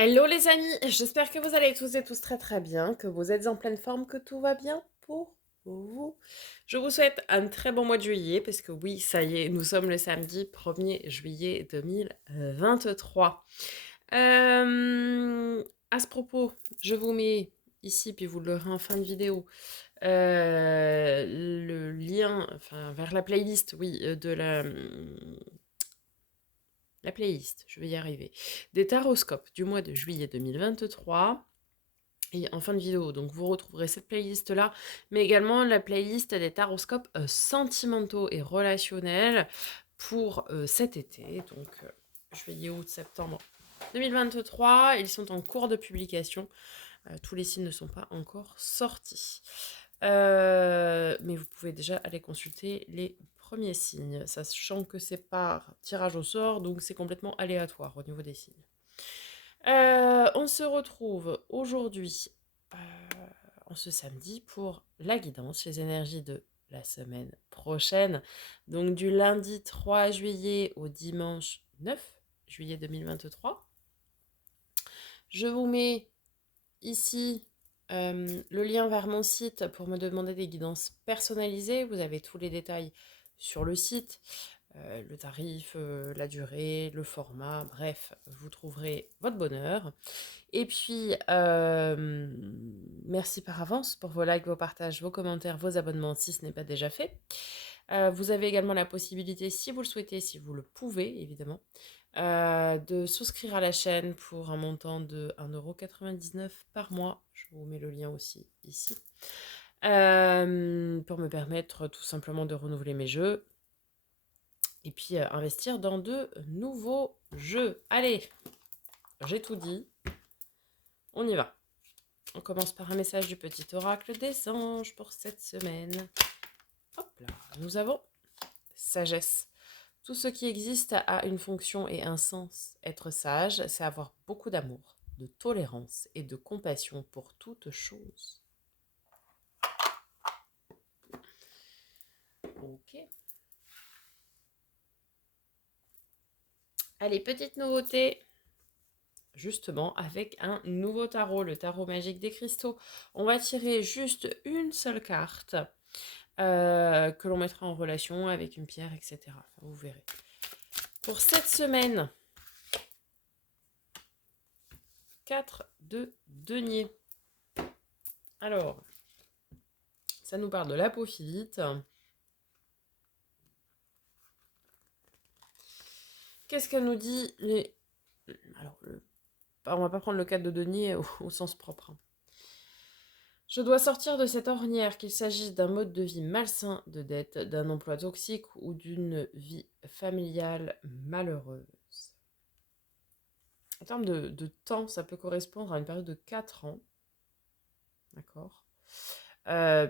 Hello les amis, j'espère que vous allez tous et tous très très bien, que vous êtes en pleine forme, que tout va bien pour vous. Je vous souhaite un très bon mois de juillet, parce que oui, ça y est, nous sommes le samedi 1er juillet 2023. À ce propos, je vous mets ici, puis vous l'aurez en fin de vidéo, le lien enfin, vers la playlist, oui, de la playlist, je vais y arriver, des taroscopes du mois de juillet 2023. Et en fin de vidéo, donc vous retrouverez cette playlist-là, mais également la playlist des taroscopes sentimentaux et relationnels pour cet été, donc juillet, août, septembre 2023. Ils sont en cours de publication. Tous les signes ne sont pas encore sortis. Mais vous pouvez déjà aller consulter les premiers signes, sachant que c'est par tirage au sort, donc c'est complètement aléatoire au niveau des signes. On se retrouve aujourd'hui, en ce samedi, pour la guidance, les énergies de la semaine prochaine. Donc du lundi 3 juillet au dimanche 9 juillet 2023. Je vous mets ici le lien vers mon site pour me demander des guidances personnalisées. Vous avez tous les détails sur le site. Le tarif, la durée, le format, bref, vous trouverez votre bonheur. Et puis, merci par avance pour vos likes, vos partages, vos commentaires, vos abonnements si ce n'est pas déjà fait. Vous avez également la possibilité, si vous le souhaitez, si vous le pouvez évidemment, de souscrire à la chaîne pour un montant de 1,99 € par mois. Je vous mets le lien aussi ici. Pour me permettre tout simplement de renouveler mes jeux. Et puis investir dans de nouveaux jeux. Allez, j'ai tout dit. On y va. On commence par un message du petit oracle des anges pour cette semaine. Hop là, nous avons sagesse. Tout ce qui existe a une fonction et un sens. Être sage, c'est avoir beaucoup d'amour, de tolérance et de compassion pour toute chose. Ok. Allez, petite nouveauté. Justement, avec un nouveau tarot, le tarot magique des cristaux. On va tirer juste une seule carte que l'on mettra en relation avec une pierre, etc. Enfin, vous verrez. Pour cette semaine, 4 de denier. Alors, ça nous parle de l'apophilite. Qu'est-ce qu'elle nous dit Alors, on va pas prendre le 4 de denier au sens propre. Je dois sortir de cette ornière, qu'il s'agisse d'un mode de vie malsain de dette, d'un emploi toxique ou d'une vie familiale malheureuse. En termes de temps, ça peut correspondre à une période de 4 ans. D'accord.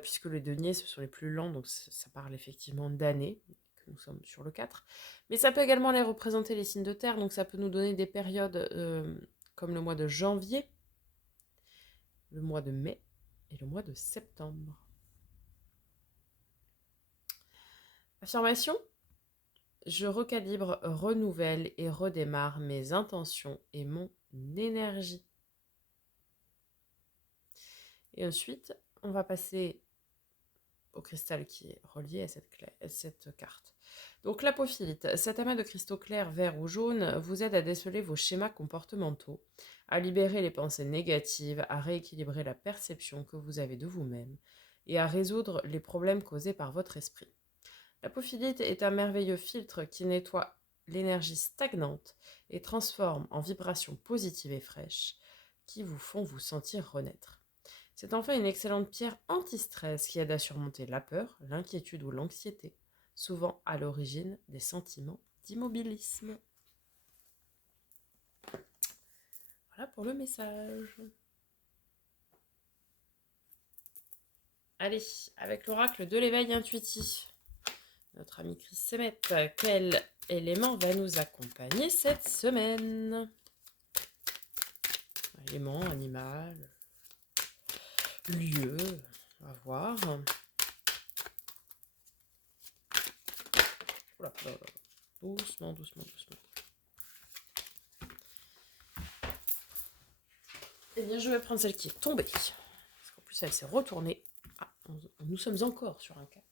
Puisque les deniers, ce sont les plus lents, donc ça parle effectivement d'années, que nous sommes sur le 4. Mais ça peut également les représenter les signes de terre, donc ça peut nous donner des périodes comme le mois de janvier, le mois de mai et le mois de septembre. Affirmation. Je recalibre, renouvelle et redémarre mes intentions et mon énergie. Et ensuite, on va passer au cristal qui est relié à cette carte. Donc l'apophilite, cet amas de cristaux clairs, verts ou jaunes, vous aide à déceler vos schémas comportementaux, à libérer les pensées négatives, à rééquilibrer la perception que vous avez de vous-même et à résoudre les problèmes causés par votre esprit. L'apophilite est un merveilleux filtre qui nettoie l'énergie stagnante et transforme en vibrations positives et fraîches qui vous font vous sentir renaître. C'est enfin une excellente pierre anti-stress qui aide à surmonter la peur, l'inquiétude ou l'anxiété, souvent à l'origine des sentiments d'immobilisme. Voilà pour le message. Allez, avec l'oracle de l'éveil intuitif. Notre ami Chris Semet, quel élément va nous accompagner cette semaine? Élément, animal, lieu, on va voir. Oula, oula, oula. Doucement, doucement, doucement. Eh bien, je vais prendre celle qui est tombée. Parce qu'en plus, elle s'est retournée. Ah, nous sommes encore sur un 4.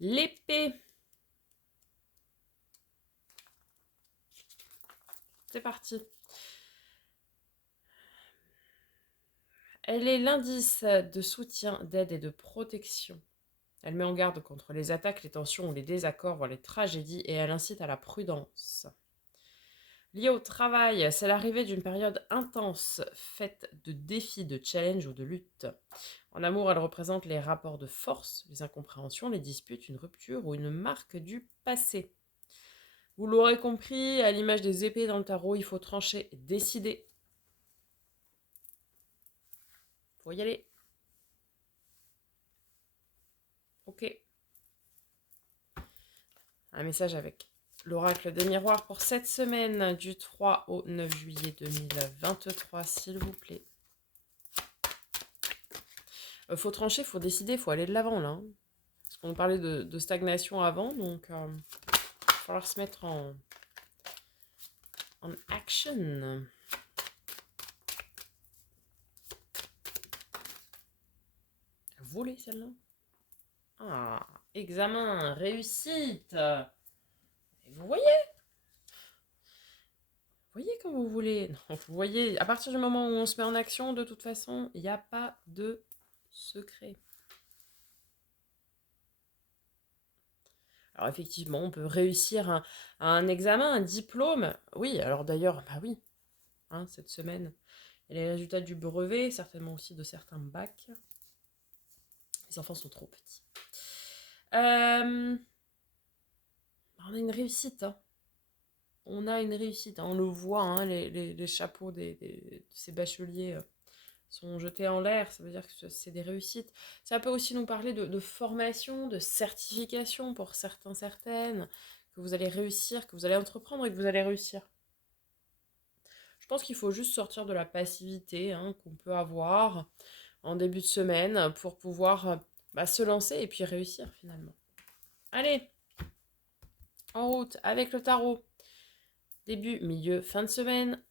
L'épée. C'est parti. Elle est l'indice de soutien, d'aide et de protection. Elle met en garde contre les attaques, les tensions ou les désaccords, voire les tragédies, et elle incite à la prudence. Liée au travail, c'est l'arrivée d'une période intense, faite de défis, de challenges ou de luttes. En amour, elle représente les rapports de force, les incompréhensions, les disputes, une rupture ou une marque du passé. Vous l'aurez compris, à l'image des épées dans le tarot, il faut trancher, décider. Faut y aller. Ok. Un message avec l'oracle des miroirs pour cette semaine du 3 au 9 juillet 2023, s'il vous plaît. Faut trancher, faut décider, faut aller de l'avant là. Hein. Parce qu'on parlait de stagnation avant, donc il va falloir se mettre en action. Voler celle-là. Ah, examen, réussite. Vous voyez comme vous voulez. Non, vous voyez, à partir du moment où on se met en action, de toute façon, il n'y a pas de secret. Alors effectivement, on peut réussir un examen, un diplôme. Oui, alors d'ailleurs, bah oui, hein, cette semaine, il y a les résultats du brevet, certainement aussi de certains bacs. Les enfants sont trop petits. On a une réussite. Hein. On a une réussite. Hein. On le voit, hein, les chapeaux de ces bacheliers sont jetés en l'air. Ça veut dire que c'est des réussites. Ça peut aussi nous parler de formation, de certification pour certains, certaines, que vous allez réussir, que vous allez entreprendre et que vous allez réussir. Je pense qu'il faut juste sortir de la passivité hein, qu'on peut avoir en début de semaine pour pouvoir se lancer et puis réussir finalement. Allez, en route avec le tarot. Début, milieu, fin de semaine.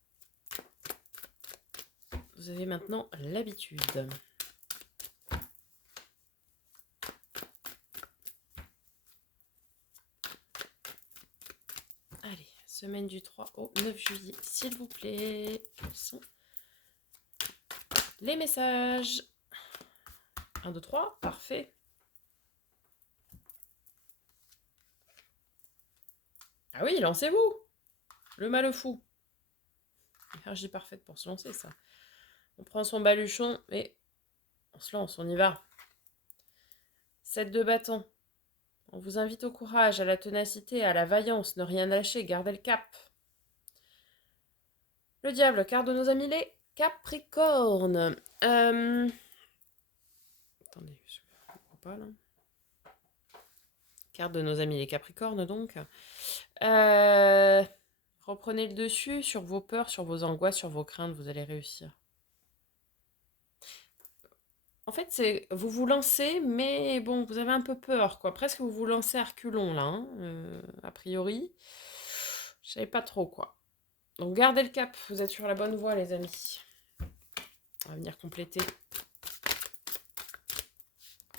Vous avez maintenant l'habitude. Allez, semaine du 3 au 9 juillet, s'il vous plaît. Quels sont les messages? 1, 2, 3, parfait. Ah oui, lancez-vous. Le malefou. Énergie parfaite pour se lancer, ça. On prend son baluchon et on se lance, on y va. 7 de bâton. On vous invite au courage, à la ténacité, à la vaillance, ne rien lâcher, gardez le cap. Le diable, carte de nos amis les Capricornes. Attendez, je ne comprends pas là. Carte de nos amis les Capricornes donc. Reprenez le dessus sur vos peurs, sur vos angoisses, sur vos craintes, vous allez réussir. En fait, c'est vous vous lancez, mais bon, vous avez un peu peur, quoi. Presque vous vous lancez à reculons, là, hein, a priori. Je savais pas trop, quoi. Donc, gardez le cap. Vous êtes sur la bonne voie, les amis. On va venir compléter.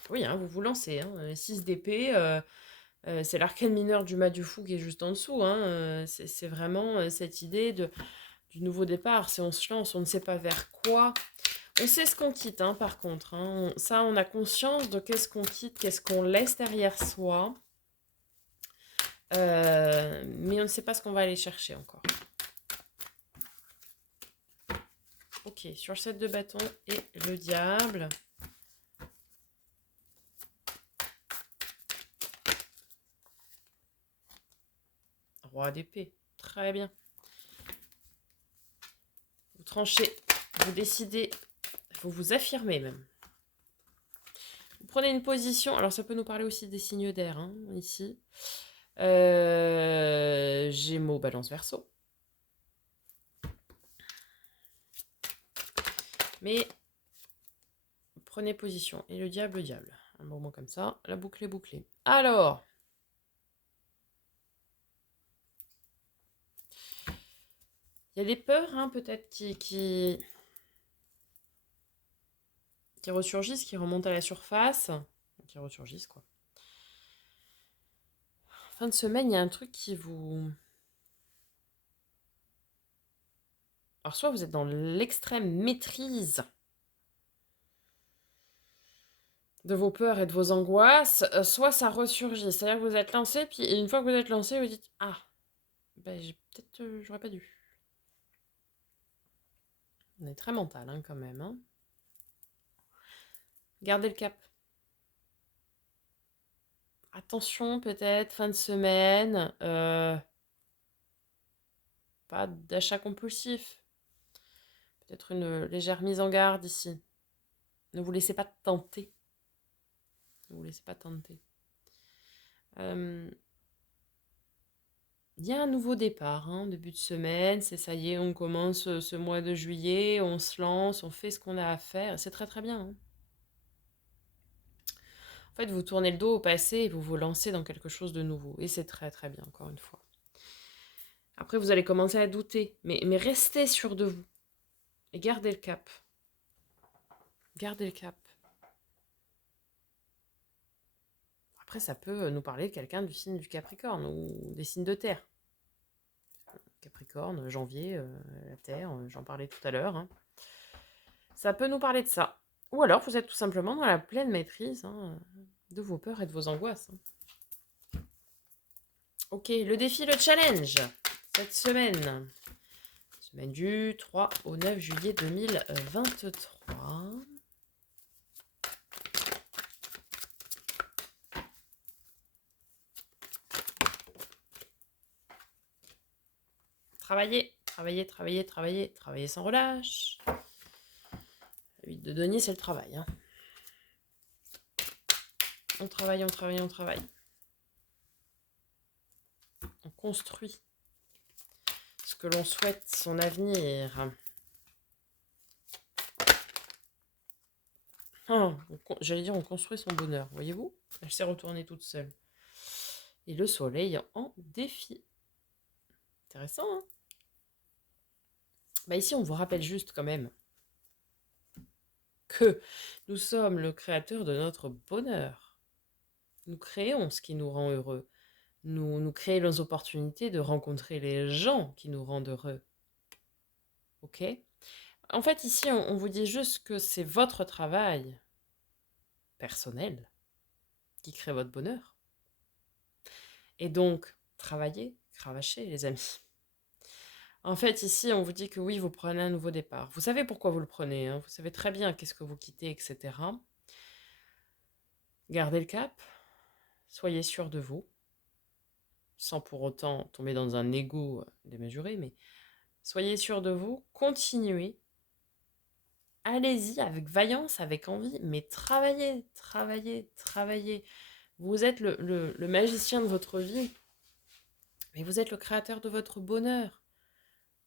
Oui, hein, vous vous lancez. Hein. 6 d'épée, c'est l'arcane mineur du mât du fou qui est juste en dessous. Hein. C'est vraiment cette idée du nouveau départ. Si on se lance, on ne sait pas vers quoi. On sait ce qu'on quitte, hein, par contre. Hein. Ça, on a conscience de qu'est-ce qu'on quitte, qu'est-ce qu'on laisse derrière soi. Mais on ne sait pas ce qu'on va aller chercher encore. Ok, sur le 7 de bâton et le diable. Roi d'épée, très bien. Vous tranchez, vous décidez, vous vous affirmez même. Vous prenez une position, alors ça peut nous parler aussi des signes d'air, hein, ici. Gémeaux, Balance, Verseau. Mais prenez position. Et le diable, le diable. Un bon mot comme ça. La boucle est bouclée. Alors. Il y a des peurs, hein, peut-être, qui ressurgissent, qui remontent à la surface. Qui ressurgissent, quoi. Fin de semaine, il y a un truc qui vous... Alors, soit vous êtes dans l'extrême maîtrise de vos peurs et de vos angoisses, soit ça ressurgit. C'est-à-dire que vous êtes lancé, puis une fois que vous êtes lancé, vous dites ah, ben j'ai peut-être j'aurais pas dû. On est très mental hein, quand même. Hein. Gardez le cap. Attention peut-être fin de semaine, pas d'achat compulsif. Peut-être une légère mise en garde ici. Ne vous laissez pas tenter. Ne vous laissez pas tenter. Il y a un nouveau départ, hein, début de semaine, c'est ça y est, on commence ce mois de juillet, on se lance, on fait ce qu'on a à faire, c'est très très bien. Hein. En fait, vous tournez le dos au passé et vous vous lancez dans quelque chose de nouveau, et c'est très très bien, encore une fois. Après, vous allez commencer à douter, mais restez sûr de vous, et gardez le cap. Gardez le cap. Après, ça peut nous parler de quelqu'un du signe du Capricorne, ou des signes de terre. Capricorne, janvier, la Terre, j'en parlais tout à l'heure. Hein. Ça peut nous parler de ça. Ou alors, vous êtes tout simplement dans la pleine maîtrise hein, de vos peurs et de vos angoisses. Hein. Ok, le défi, le challenge, cette semaine. Semaine du 3 au 9 juillet 2023. Travailler, travailler, travailler, travailler, travailler sans relâche. Le 8 de denier, c'est le travail. Hein. On travaille, on travaille, on travaille. On construit ce que l'on souhaite, son avenir. Oh, j'allais dire, on construit son bonheur, voyez-vous? Elle s'est retournée toute seule. Et le soleil en défi. Intéressant, hein? Bah ici, on vous rappelle juste quand même que nous sommes le créateur de notre bonheur. Nous créons ce qui nous rend heureux. Nous créons les opportunités de rencontrer les gens qui nous rendent heureux. Ok? En fait, ici, on vous dit juste que c'est votre travail personnel qui crée votre bonheur. Et donc, travaillez, cravachez, les amis. En fait, ici, on vous dit que oui, vous prenez un nouveau départ. Vous savez pourquoi vous le prenez, hein, vous savez très bien qu'est-ce que vous quittez, etc. Gardez le cap, soyez sûr de vous, sans pour autant tomber dans un ego démesuré, mais soyez sûr de vous, continuez, allez-y avec vaillance, avec envie, mais travaillez, travaillez, travaillez. Vous êtes le magicien de votre vie, mais vous êtes le créateur de votre bonheur.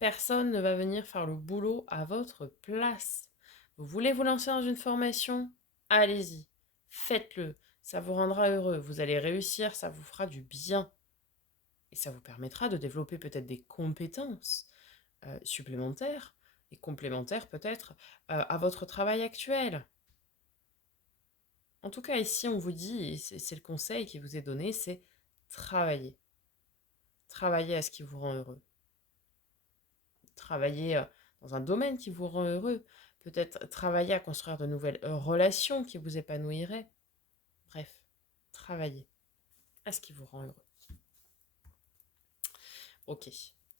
Personne ne va venir faire le boulot à votre place. Vous voulez vous lancer dans une formation? Allez-y, faites-le. Ça vous rendra heureux. Vous allez réussir, ça vous fera du bien. Et ça vous permettra de développer peut-être des compétences supplémentaires et complémentaires peut-être à votre travail actuel. En tout cas, ici, on vous dit, et c'est le conseil qui vous est donné, c'est travailler. Travailler à ce qui vous rend heureux. Travailler dans un domaine qui vous rend heureux. Peut-être travailler à construire de nouvelles relations qui vous épanouiraient. Bref, travailler à ce qui vous rend heureux. Ok.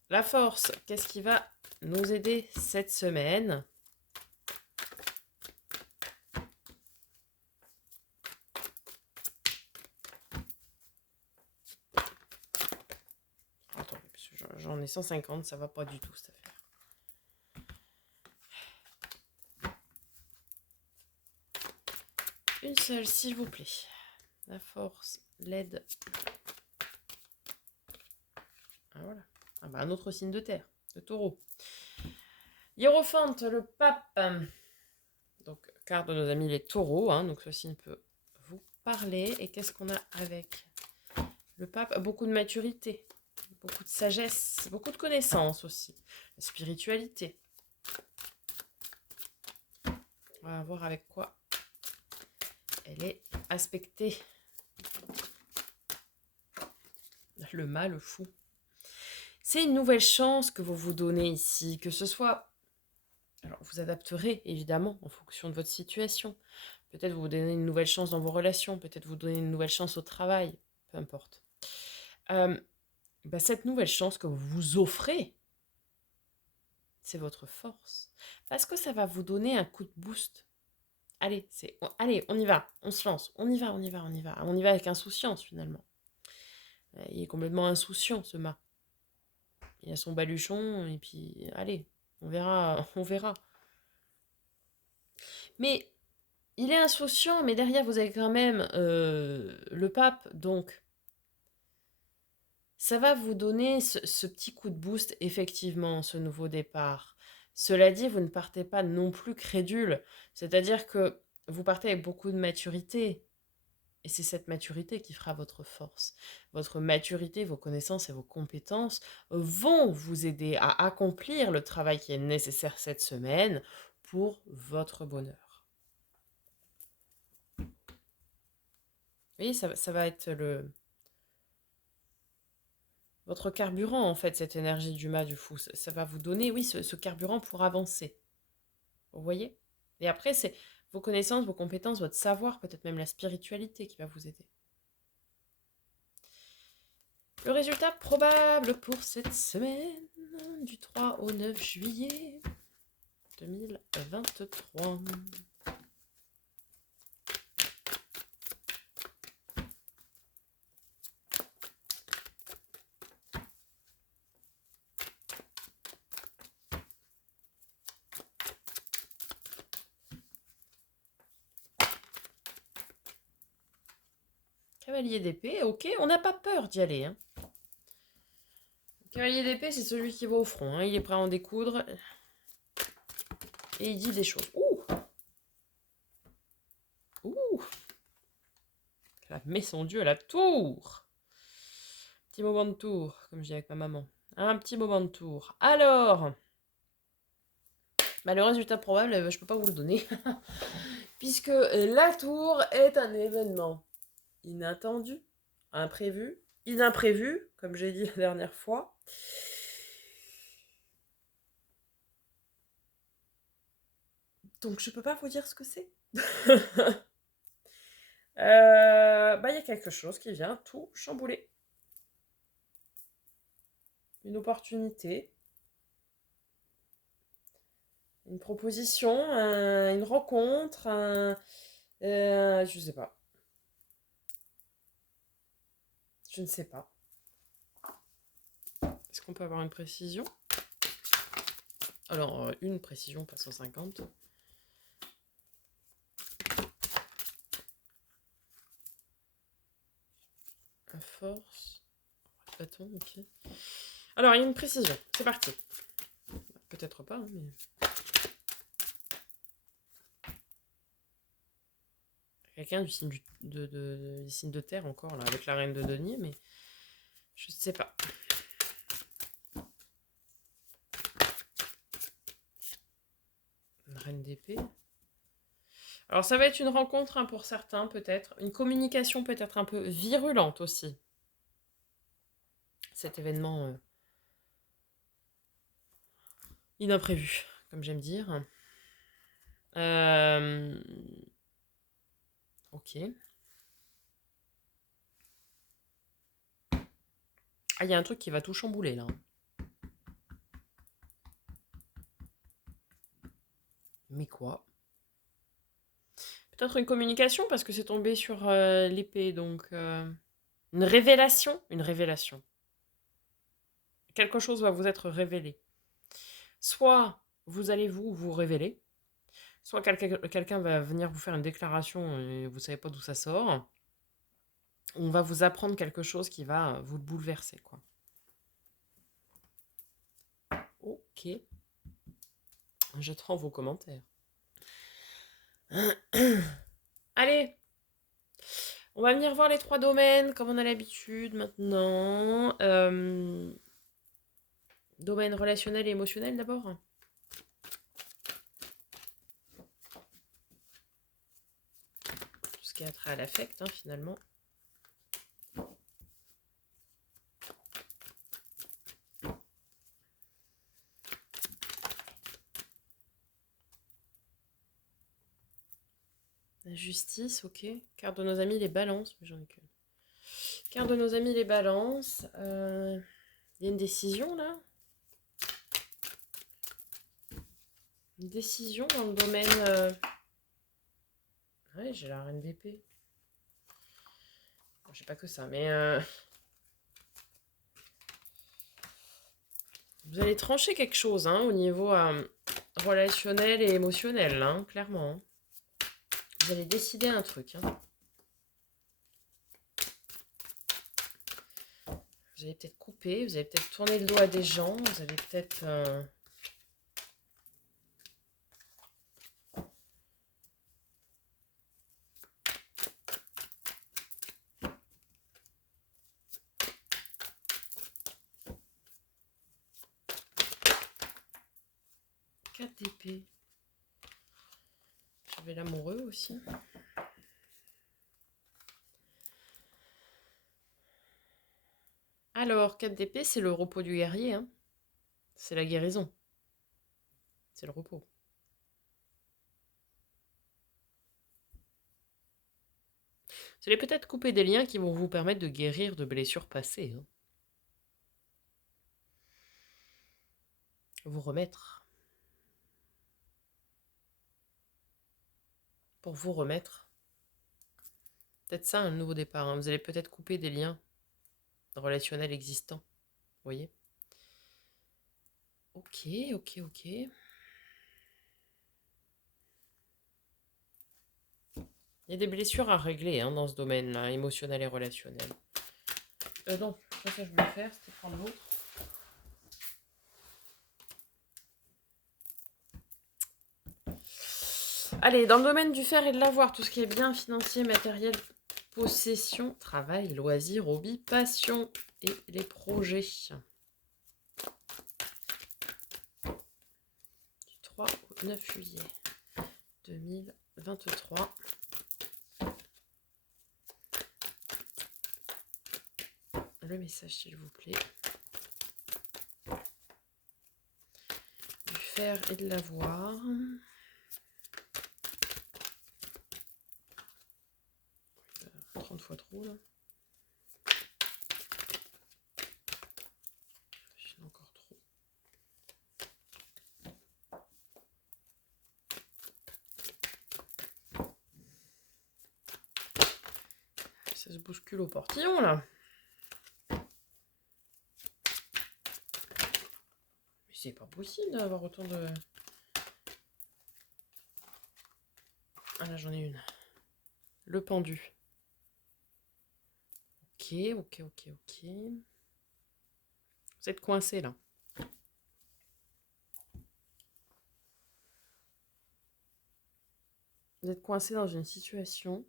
La force, qu'est-ce qui va nous aider cette semaine? Attendez, j'en ai 150, ça va pas du tout cette affaire. Une seule, s'il vous plaît. La force, l'aide. Ah voilà. Ah bah, un autre signe de terre, le taureau. Hiérophante, le pape. Donc, carte de nos amis les taureaux. Hein, donc, ce signe peut vous parler. Et qu'est-ce qu'on a avec le pape? Beaucoup de maturité. beaucoup de sagesse, beaucoup de connaissances aussi. La spiritualité. On va voir avec quoi elle est aspectée. Le mal, le fou. C'est une nouvelle chance que vous vous donnez ici, que ce soit... Alors, vous adapterez, évidemment, en fonction de votre situation. Peut-être vous donnez une nouvelle chance dans vos relations, peut-être vous donnez une nouvelle chance au travail, peu importe. Cette nouvelle chance que vous vous offrez, c'est votre force. Parce que ça va vous donner un coup de boost. Allez, allez, on y va, on se lance, on y va, on y va, on y va. On y va avec insouciance, finalement. Il est complètement insouciant, ce mât. Il a son baluchon, et puis, allez, on verra, on verra. Mais il est insouciant, mais derrière, vous avez quand même le pape, donc ça va vous donner ce petit coup de boost, effectivement, ce nouveau départ. Cela dit, vous ne partez pas non plus crédule, c'est-à-dire que vous partez avec beaucoup de maturité, et c'est cette maturité qui fera votre force. Votre maturité, vos connaissances et vos compétences vont vous aider à accomplir le travail qui est nécessaire cette semaine pour votre bonheur. Vous voyez, ça va être votre carburant, en fait, cette énergie du mât du fou. Ça va vous donner, oui, ce carburant pour avancer. Vous voyez? Et après, c'est vos connaissances, vos compétences, votre savoir, peut-être même la spiritualité qui va vous aider. Le résultat probable pour cette semaine, du 3 au 9 juillet 2023. Cavalier d'épée, ok, on n'a pas peur d'y aller. Hein. Cavalier d'épée, c'est celui qui va au front. Hein. Il est prêt à en découdre. Et il dit des choses. Ouh! Ouh! La met son dieu à la tour. Petit moment de tour, comme je dis avec ma maman. Un petit moment de tour. Alors, le résultat probable, je peux pas vous le donner. Puisque la tour est un événement inattendu, imprévu, inimprévu, comme j'ai dit la dernière fois. Donc je peux pas vous dire ce que c'est. Il y a quelque chose qui vient tout chambouler. Une opportunité, une proposition, une rencontre, je sais pas. Je ne sais pas. Est-ce qu'on peut avoir une précision? Alors, une précision, pas 150. Un force. Bâton, ok. Alors, il y a une précision. C'est parti. Peut-être pas, hein, mais... Quelqu'un du signe du signe de terre encore, là, avec la reine de denier, mais je ne sais pas. Une reine d'épée. Alors ça va être une rencontre hein, pour certains peut-être, une communication peut-être un peu virulente aussi. Cet événement inimprévu, comme j'aime dire. Ok. Ah, il y a un truc qui va tout chambouler là. Mais quoi? Peut-être une communication parce que c'est tombé sur l'épée, donc une révélation, une révélation. Quelque chose va vous être révélé. Soit vous allez vous révéler, soit quelqu'un va venir vous faire une déclaration et vous savez pas d'où ça sort. On va vous apprendre quelque chose qui va vous bouleverser, quoi. Ok. J'attends vos commentaires. Allez. On va venir voir les 3 domaines, comme on a l'habitude maintenant. Domaine relationnel et émotionnel d'abord. Tout ce qui a trait à l'affect, hein, finalement. La justice, ok. Carte de nos amis, les balances. Mais j'en ai qu'une. Carte de nos amis, les balances. Il y a une décision, là. Une décision dans le domaine... Ouais, j'ai la reine d'épée. Bon, je sais pas que ça, mais... Vous allez trancher quelque chose, hein, au niveau relationnel et émotionnel, hein, clairement. Hein. Vous allez décider un truc. Hein. Vous allez peut-être couper, vous allez peut-être tourner le dos à des gens, vous allez peut-être... 4 d'épée. J'avais l'amoureux aussi. Alors, 4 d'épée, c'est le repos du guerrier. Hein. C'est la guérison. C'est le repos. Vous allez peut-être couper des liens qui vont vous permettre de guérir de blessures passées. Hein. Vous remettre. Pour vous remettre. Peut-être ça, un nouveau départ. Hein. Vous allez peut-être couper des liens relationnels existants. Vous voyez ? Ok, ok, ok. Il y a des blessures à régler hein, dans ce domaine-là, émotionnel et relationnel. Donc, ça je vais faire, c'était prendre l'autre. Allez, dans le domaine du faire et de l'avoir, tout ce qui est bien financier, matériel, possession, travail, loisirs, hobby, passion et les projets. Du 3 au 9 juillet 2023. Le message, s'il vous plaît. Du faire et de l'avoir. 30 fois trop, là. J'ai encore trop. Ça se bouscule au portillon, là. C'est pas possible d'avoir autant de... Ah là, j'en ai une. Le pendu. Ok, ok, ok, ok. Vous êtes coincé, là. Vous êtes coincé dans une situation.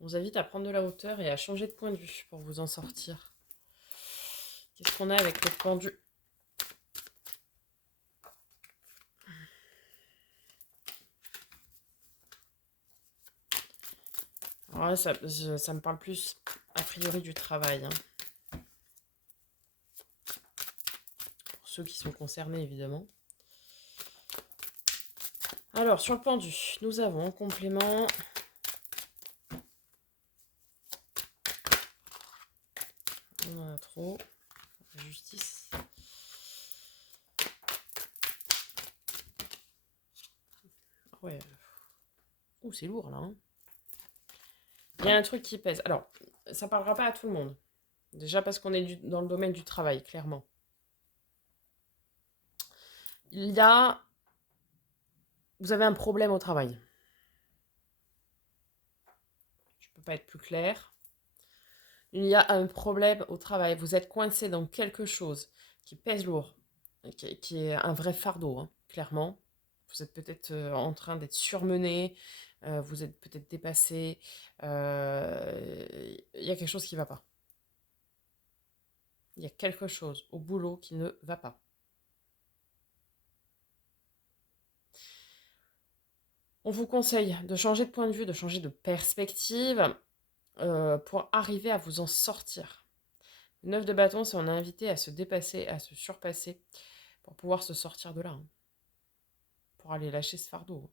On vous invite à prendre de la hauteur et à changer de point de vue pour vous en sortir. Qu'est-ce qu'on a avec le pendu ? Alors là, ça me parle plus, a priori, du travail. Hein. Pour ceux qui sont concernés, évidemment. Alors, sur le pendu, nous avons en complément... On en a trop. La justice. Ouais. Ouh, c'est lourd, là. Hein. Il y a un truc qui pèse. Alors, ça parlera pas à tout le monde. Déjà parce qu'on est dans le domaine du travail, clairement. Il y a... Vous avez un problème au travail. Je ne peux pas être plus clair. Il y a un problème au travail. Vous êtes coincé dans quelque chose qui pèse lourd, qui est un vrai fardeau, hein, clairement. Vous êtes peut-être en train d'être surmené, vous êtes peut-être dépassé. Il y a quelque chose qui ne va pas. Il y a quelque chose au boulot qui ne va pas. On vous conseille de changer de point de vue, de changer de perspective pour arriver à vous en sortir. Le 9 de bâton, c'est on est invité à se dépasser, à se surpasser pour pouvoir se sortir de là. Hein. Pour aller lâcher ce fardeau.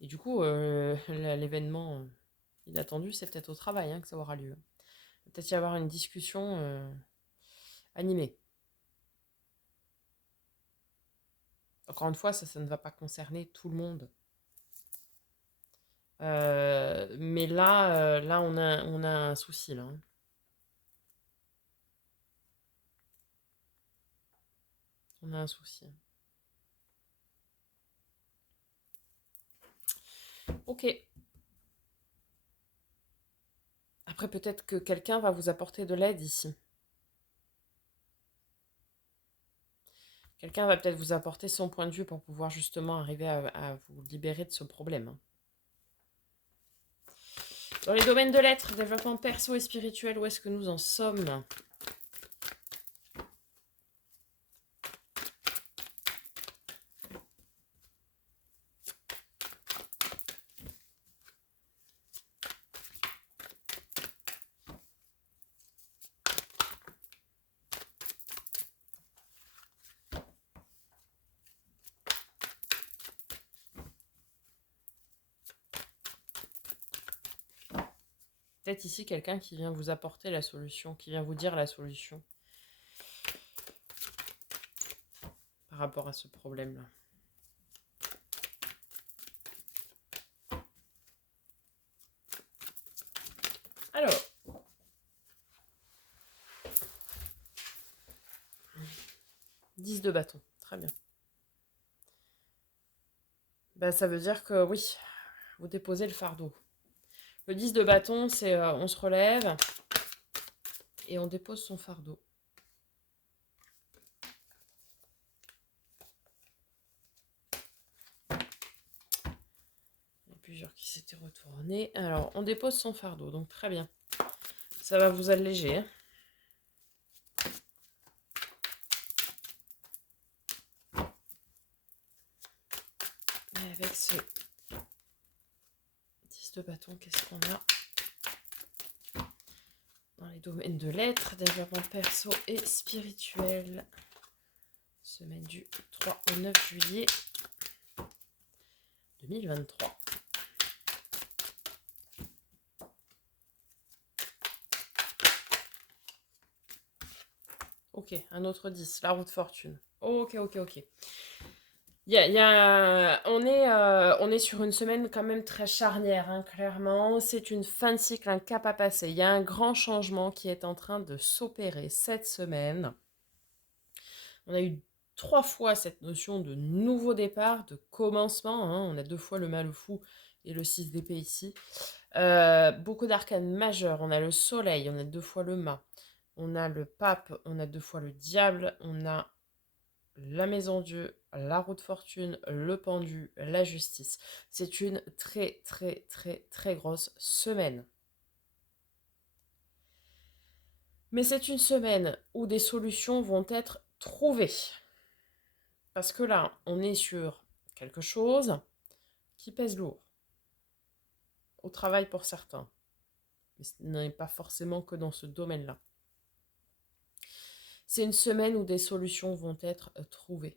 Et du coup, l'événement inattendu, c'est peut-être au travail que ça aura lieu. Peut-être y avoir une discussion animée. Encore une fois, ça ne va pas concerner tout le monde. Mais là, on a un souci, là. Hein. On a un souci. Ok. Après, peut-être que quelqu'un va vous apporter de l'aide ici. Quelqu'un va peut-être vous apporter son point de vue pour pouvoir justement arriver à vous libérer de ce problème. Hein. Dans les domaines de l'être, développement perso et spirituel, où est-ce que nous en sommes? Peut-être ici quelqu'un qui vient vous apporter la solution, qui vient vous dire la solution par rapport à ce problème-là. Alors, 10 de bâton, très bien. Ben, ça veut dire que oui, vous déposez le fardeau. Le 10 de bâton, c'est on se relève et on dépose son fardeau. Il y a plusieurs qui s'étaient retournés. Alors, on dépose son fardeau, donc très bien. Ça va vous alléger. Hein. Et avec ce 10 de bâton, qu'est-ce qu'on a dans les domaines de l'être, développement perso et spirituel. Semaine du 3 au 9 juillet 2023. Ok, un autre 10, la roue de fortune. Ok. On est sur une semaine quand même très charnière, hein, clairement. C'est une fin de cycle, un cap à passer. Il y a un grand changement qui est en train de s'opérer cette semaine. On a eu 3 fois cette notion de nouveau départ, de commencement. Hein. On a 2 fois le mal fou et le 6 d'épée ici. Beaucoup d'arcanes majeurs. On a le soleil, on a 2 fois le mât. On a le pape, on a 2 fois le diable. On a la maison Dieu, la roue de fortune, le pendu, la justice. C'est une très grosse semaine. Mais c'est une semaine où des solutions vont être trouvées. Parce que là, on est sur quelque chose qui pèse lourd. Au travail pour certains. Mais ce n'est pas forcément que dans ce domaine-là. C'est une semaine où des solutions vont être trouvées.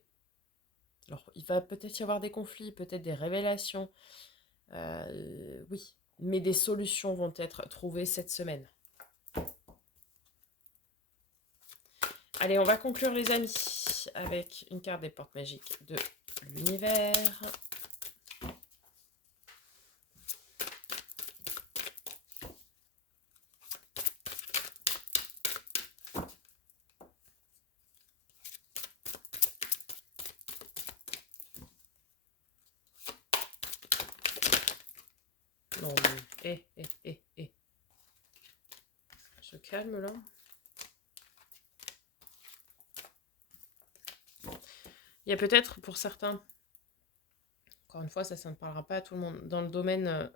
Alors, il va peut-être y avoir des conflits, peut-être des révélations. Oui, mais des solutions vont être trouvées cette semaine. Allez, on va conclure les amis avec une carte des portes magiques de l'univers. Non, mais... Se calme là. Il y a peut-être pour certains, encore une fois, ça ne parlera pas à tout le monde, dans le domaine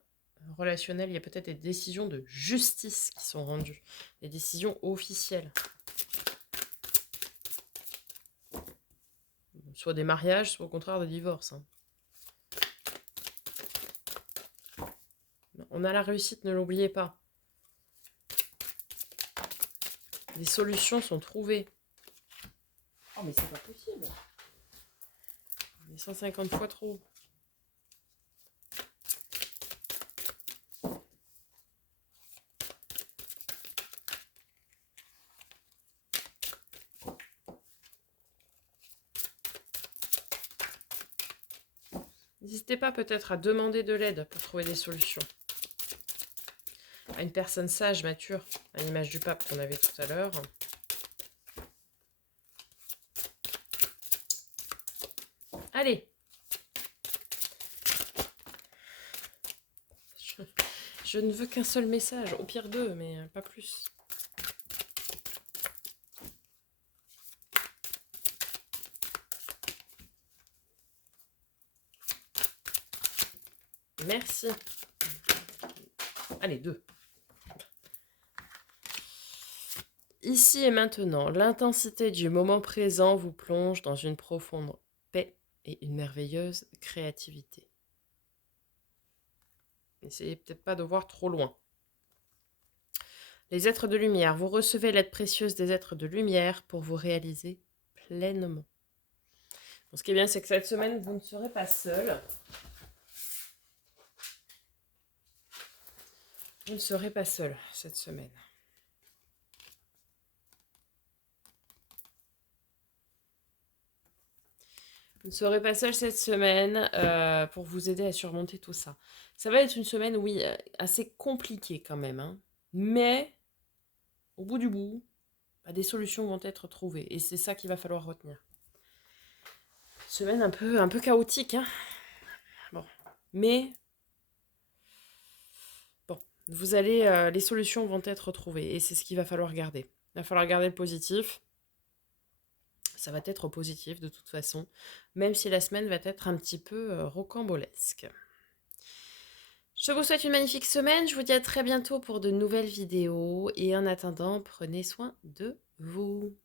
relationnel, il y a peut-être des décisions de justice qui sont rendues, des décisions officielles. Soit des mariages, soit au contraire des divorces. Hein. On a la réussite, ne l'oubliez pas. Les solutions sont trouvées. Oh, mais c'est pas possible. On est 150 fois trop. N'hésitez pas peut-être à demander de l'aide pour trouver des solutions. À une personne sage, mature, à l'image du pape qu'on avait tout à l'heure. Allez. Je ne veux qu'un seul message, au pire deux, mais pas plus. Merci. Allez, deux. Ici et maintenant, l'intensité du moment présent vous plonge dans une profonde paix et une merveilleuse créativité. N'essayez peut-être pas de voir trop loin. Les êtres de lumière, vous recevez l'aide précieuse des êtres de lumière pour vous réaliser pleinement. Bon, ce qui est bien, c'est que cette semaine, vous ne serez pas seul. Vous ne serez pas seul cette semaine. Vous ne serez pas seul cette semaine pour vous aider à surmonter tout ça. Ça va être une semaine, oui, assez compliquée quand même. Hein. Mais, au bout du bout, des solutions vont être trouvées. Et c'est ça qu'il va falloir retenir. Semaine un peu chaotique. Hein. Bon. Mais, bon, vous allez, les solutions vont être trouvées. Et c'est ce qu'il va falloir garder. Il va falloir garder le positif. Ça va être positif de toute façon, même si la semaine va être un petit peu rocambolesque. Je vous souhaite une magnifique semaine, je vous dis à très bientôt pour de nouvelles vidéos et en attendant, prenez soin de vous.